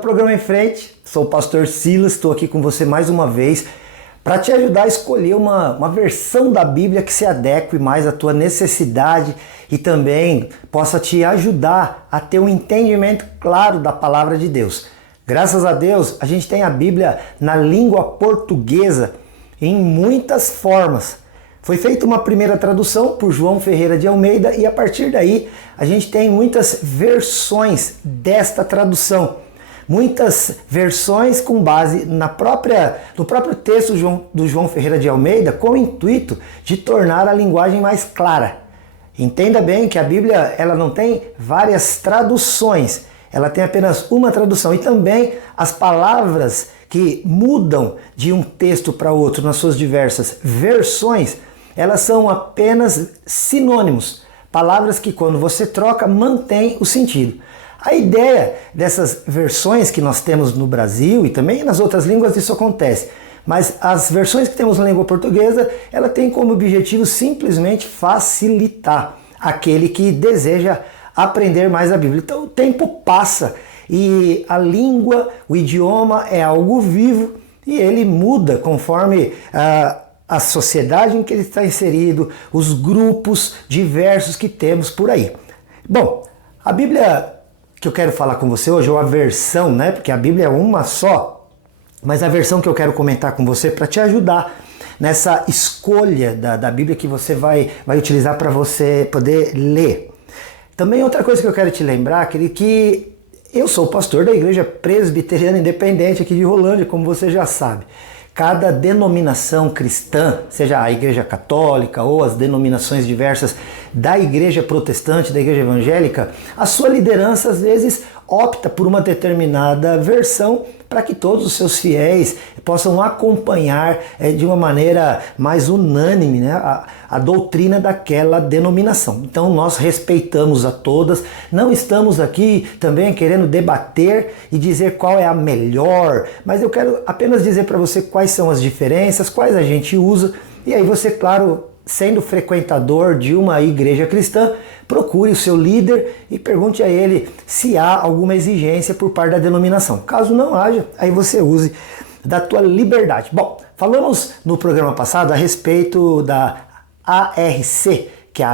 o programa em frente, sou o pastor Silas, estou aqui com você mais uma vez para te ajudar a escolher uma versão da Bíblia que se adeque mais à tua necessidade e também possa te ajudar a ter um entendimento claro da palavra de Deus. Graças a Deus, a gente tem a Bíblia na língua portuguesa em muitas formas. Foi feita uma primeira tradução por João Ferreira de Almeida e a partir daí a gente tem muitas versões desta tradução. Muitas versões com base no próprio texto do João Ferreira de Almeida com o intuito de tornar a linguagem mais clara. Entenda bem que a Bíblia ela não tem várias traduções, ela tem apenas uma tradução e também as palavras que mudam de um texto para outro nas suas diversas versões, elas são apenas sinônimos, palavras que quando você troca mantém o sentido. A ideia dessas versões que nós temos no Brasil e também nas outras línguas isso acontece, mas as versões que temos na língua portuguesa, ela tem como objetivo simplesmente facilitar aquele que deseja aprender mais a Bíblia. Então o tempo passa e a língua, o idioma é algo vivo e ele muda conforme a sociedade em que ele está inserido, os grupos diversos que temos por aí. Bom, a Bíblia que eu quero falar com você hoje, ou a versão, né? Porque a Bíblia é uma só, mas a versão que eu quero comentar com você para te ajudar nessa escolha da Bíblia que você vai utilizar para você poder ler. Também outra coisa que eu quero te lembrar, querido, que eu sou pastor da Igreja Presbiteriana Independente aqui de Rolândia, como você já sabe. Cada denominação cristã, seja a Igreja Católica ou as denominações diversas da Igreja Protestante, da Igreja Evangélica, a sua liderança às vezes opta por uma determinada versão para que todos os seus fiéis possam acompanhar de uma maneira mais unânime, né, a doutrina daquela denominação. Então nós respeitamos a todas, não estamos aqui também querendo debater e dizer qual é a melhor, mas eu quero apenas dizer para você quais são as diferenças, quais a gente usa, e aí você, claro, sendo frequentador de uma igreja cristã, procure o seu líder e pergunte a ele se há alguma exigência por parte da denominação. Caso não haja, aí você use da tua liberdade. Bom, falamos no programa passado a respeito da ARC, que é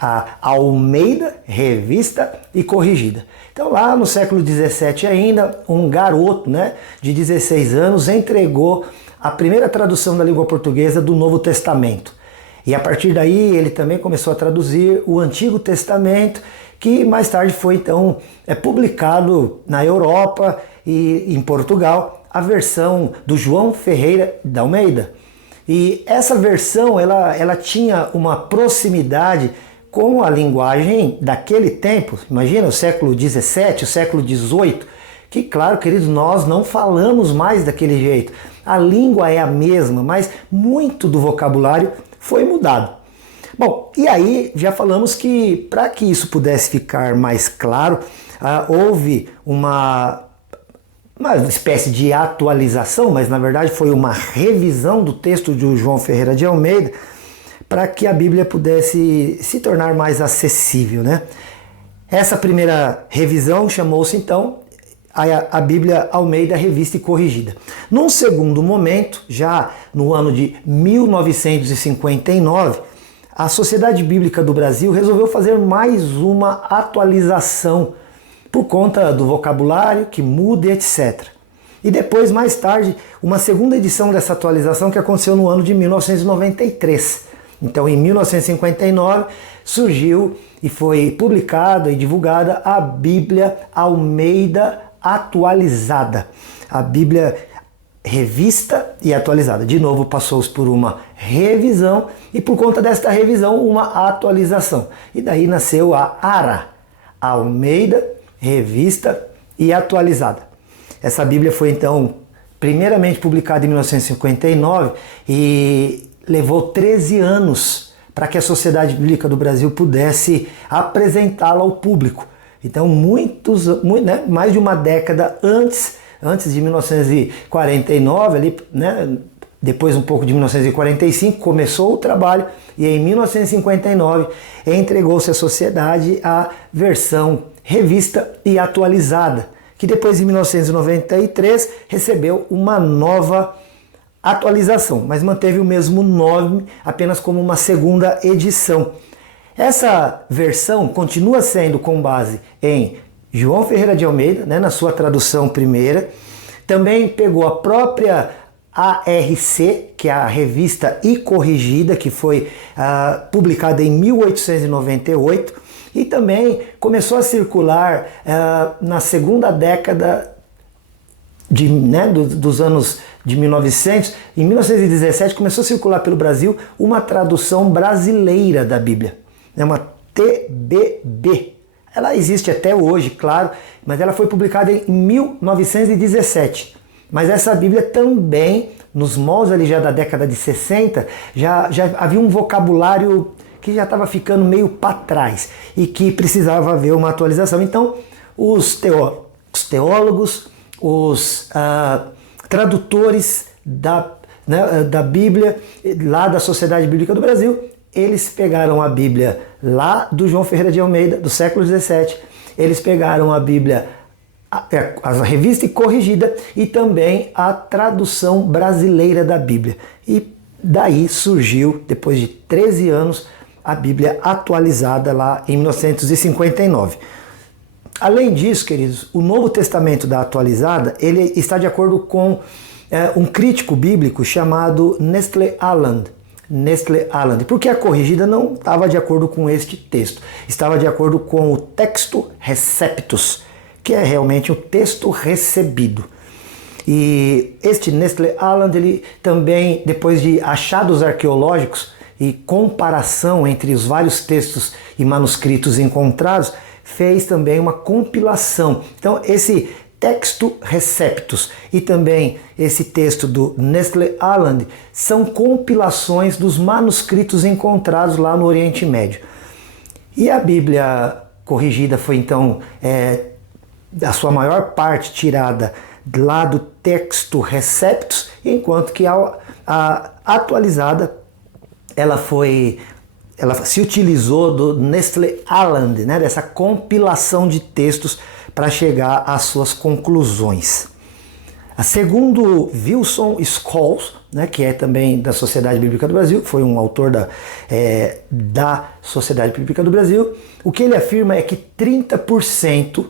a Almeida Revista e Corrigida. Então lá no século XVII ainda, um garoto, né, de 16 anos entregou a primeira tradução da língua portuguesa do Novo Testamento. E a partir daí ele também começou a traduzir o Antigo Testamento, que mais tarde foi então publicado na Europa e em Portugal, a versão do João Ferreira de Almeida. E essa versão ela tinha uma proximidade com a linguagem daquele tempo, imagina o século XVII, o século XVIII, que claro, queridos, nós não falamos mais daquele jeito. A língua é a mesma, mas muito do vocabulário foi mudado. Bom, e aí já falamos que para que isso pudesse ficar mais claro, houve uma espécie de atualização, mas na verdade foi uma revisão do texto de João Ferreira de Almeida para que a Bíblia pudesse se tornar mais acessível, né? Essa primeira revisão chamou-se então a Bíblia Almeida Revista e Corrigida. Num segundo momento, já no ano de 1959, a Sociedade Bíblica do Brasil resolveu fazer mais uma atualização por conta do vocabulário que muda e etc. E depois, mais tarde, uma segunda edição dessa atualização que aconteceu no ano de 1993. Então, em 1959, surgiu e foi publicada e divulgada a Bíblia Almeida Atualizada, a Bíblia Revista e Atualizada. De novo passou por uma revisão e por conta desta revisão uma atualização. E daí nasceu a ARA, Almeida Revista e Atualizada. Essa Bíblia foi então primeiramente publicada em 1959 e levou 13 anos para que a Sociedade Bíblica do Brasil pudesse apresentá-la ao público. Então, mais de uma década antes de 1949, ali, né, depois um pouco de 1945, começou o trabalho e em 1959 entregou-se à sociedade a versão revista e atualizada, que depois, em 1993, recebeu uma nova atualização, mas manteve o mesmo nome, apenas como uma segunda edição. Essa versão continua sendo com base em João Ferreira de Almeida, né, na sua tradução primeira. Também pegou a própria ARC, que é a Revista e Corrigida, que foi publicada em 1898, e também começou a circular na segunda década dos anos de 1900. Em 1917 começou a circular pelo Brasil uma tradução brasileira da Bíblia, uma TBB. Ela existe até hoje, claro, mas ela foi publicada em 1917. Mas essa Bíblia também, nos moldes ali já da década de 60, já havia um vocabulário que já estava ficando meio para trás e que precisava haver uma atualização. Então, os teólogos, os tradutores da Bíblia, lá da Sociedade Bíblica do Brasil, eles pegaram a Bíblia lá do João Ferreira de Almeida, do século XVII, eles pegaram a Bíblia, a Revista e Corrigida, e também a tradução brasileira da Bíblia. E daí surgiu, depois de 13 anos, a Bíblia atualizada lá em 1959. Além disso, queridos, o Novo Testamento da atualizada, ele está de acordo com um crítico bíblico chamado Nestle Aland, porque a corrigida não estava de acordo com este texto, estava de acordo com o texto receptus, que é realmente o texto recebido. E este Nestle Aland, ele também, depois de achados arqueológicos e comparação entre os vários textos e manuscritos encontrados, fez também uma compilação. Então, esse texto receptus e também esse texto do Nestle Aland são compilações dos manuscritos encontrados lá no Oriente Médio. E a Bíblia corrigida foi então a sua maior parte tirada lá do texto receptus, enquanto que a atualizada ela se utilizou do Nestle Aland, né, dessa compilação de textos para chegar às suas conclusões. Segundo Wilson Scholes, né, que é também da Sociedade Bíblica do Brasil, foi um autor da Sociedade Bíblica do Brasil, o que ele afirma é que 30%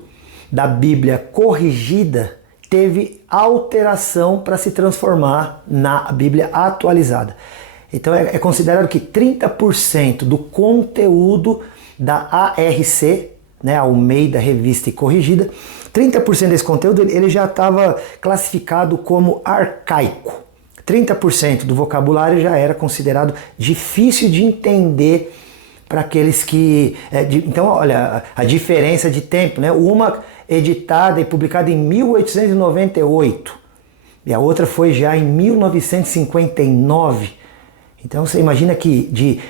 da Bíblia corrigida teve alteração para se transformar na Bíblia atualizada. Então é considerado que 30% do conteúdo da ARC, né, Almeida Revista e Corrigida, 30% desse conteúdo ele já estava classificado como arcaico. 30% do vocabulário já era considerado difícil de entender para aqueles que... então, olha, a diferença de tempo, né? Uma editada e publicada em 1898 e a outra foi já em 1959. Então você imagina que de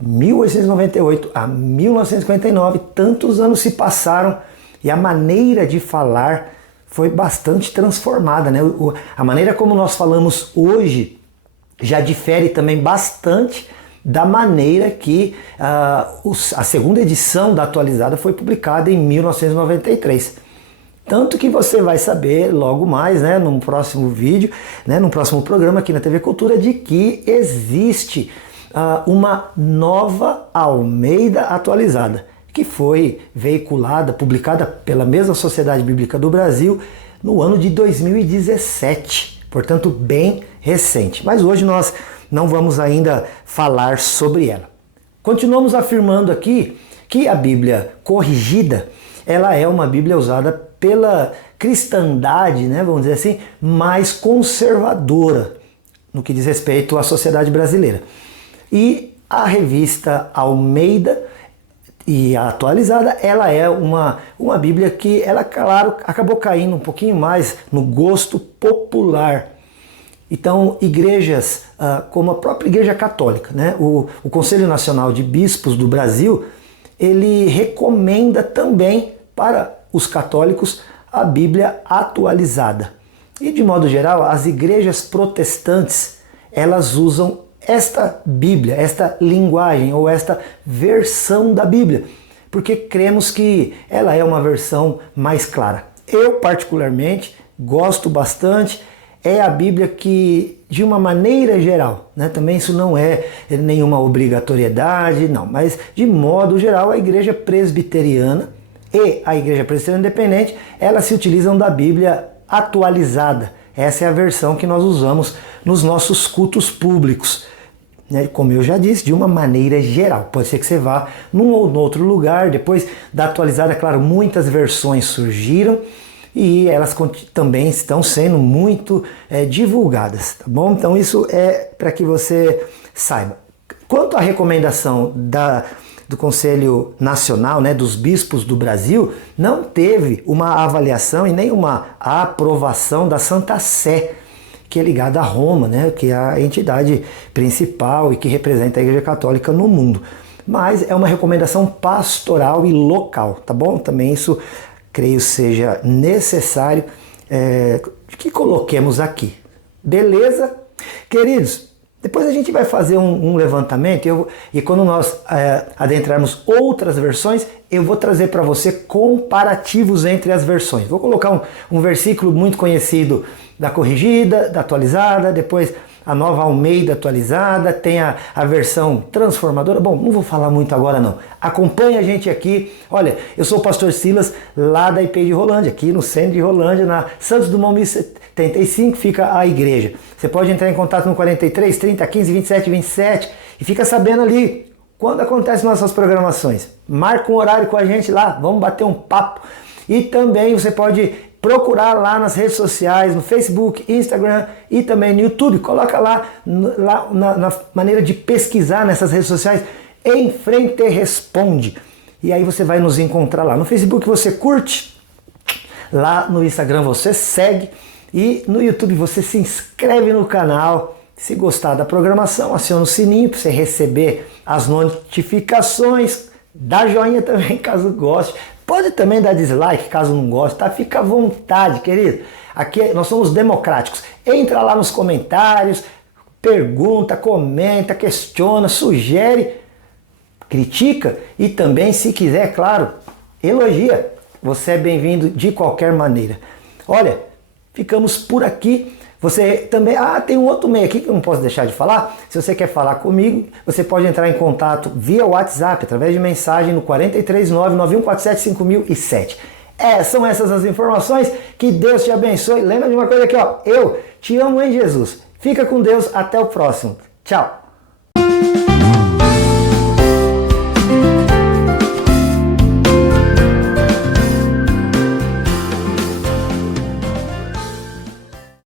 1898 a 1959, tantos anos se passaram e a maneira de falar foi bastante transformada, né? A maneira como nós falamos hoje já difere também bastante da maneira que a segunda edição da atualizada foi publicada em 1993. Tanto que você vai saber logo mais, né, num próximo vídeo, né, num próximo programa aqui na TV Cultura, de que existe uma nova Almeida atualizada, que foi veiculada, publicada pela mesma Sociedade Bíblica do Brasil no ano de 2017, portanto bem recente. Mas hoje nós não vamos ainda falar sobre ela. Continuamos afirmando aqui que a Bíblia corrigida, ela é uma Bíblia usada pela cristandade, né, vamos dizer assim, mais conservadora no que diz respeito à sociedade brasileira. E a revista Almeida e a atualizada, ela é uma Bíblia que ela, claro, acabou caindo um pouquinho mais no gosto popular. Então, igrejas como a própria Igreja Católica, né, o Conselho Nacional de Bispos do Brasil, ele recomenda também para os católicos a Bíblia atualizada. E de modo geral, as igrejas protestantes, elas usam esta Bíblia, esta linguagem ou esta versão da Bíblia, porque cremos que ela é uma versão mais clara. eu particularmente gosto bastante. É a Bíblia que, de uma maneira geral, né, também isso não é nenhuma obrigatoriedade, não, mas de modo geral a Igreja Presbiteriana e a Igreja Presbiteriana Independente, elas se utilizam da Bíblia atualizada. Essa é a versão que nós usamos nos nossos cultos públicos. Como eu já disse, de uma maneira geral. Pode ser que você vá num ou no outro lugar, depois da atualizada, claro, muitas versões surgiram, e elas também estão sendo muito divulgadas, tá bom? Então isso é para que você saiba. Quanto à recomendação do Conselho Nacional, dos bispos do Brasil, não teve uma avaliação e nem uma aprovação da Santa Sé, que é ligada a Roma, que é a entidade principal e que representa a Igreja Católica no mundo. Mas é uma recomendação pastoral e local, tá bom? Também isso creio seja necessário que coloquemos aqui. Beleza? Queridos, depois a gente vai fazer um levantamento e quando nós adentrarmos outras versões, eu vou trazer para você comparativos entre as versões. Vou colocar um versículo muito conhecido da Corrigida, da Atualizada, depois a Nova Almeida Atualizada, tem a versão transformadora. Bom, não vou falar muito agora não. Acompanhe a gente aqui. Olha, eu sou o pastor Silas, lá da IP de Rolândia, aqui no centro de Rolândia, na Santos Dumont 1075, fica a igreja. Você pode entrar em contato no 43 30 15 27 27 e fica sabendo ali quando acontecem nossas programações. Marca um horário com a gente lá, vamos bater um papo. E também você pode procurar lá nas redes sociais, no Facebook, Instagram e também no YouTube. Coloca lá na maneira de pesquisar nessas redes sociais, Em Frente Responde. E aí você vai nos encontrar lá. No Facebook você curte, lá no Instagram você segue e no YouTube você se inscreve no canal. Se gostar da programação, aciona o sininho para você receber as notificações. Dá joinha também caso goste. Pode também dar dislike caso não goste, tá? Fica à vontade, querido. Aqui nós somos democráticos. Entra lá nos comentários, pergunta, comenta, questiona, sugere, critica e também, se quiser, claro, elogia. Você é bem-vindo de qualquer maneira. Olha, ficamos por aqui. Você também, tem um outro meio aqui que eu não posso deixar de falar. Se você quer falar comigo, você pode entrar em contato via WhatsApp, através de mensagem no 439-9147-5007. São essas as informações. Que Deus te abençoe. Lembra de uma coisa aqui, eu te amo em Jesus. Fica com Deus, até o próximo. Tchau.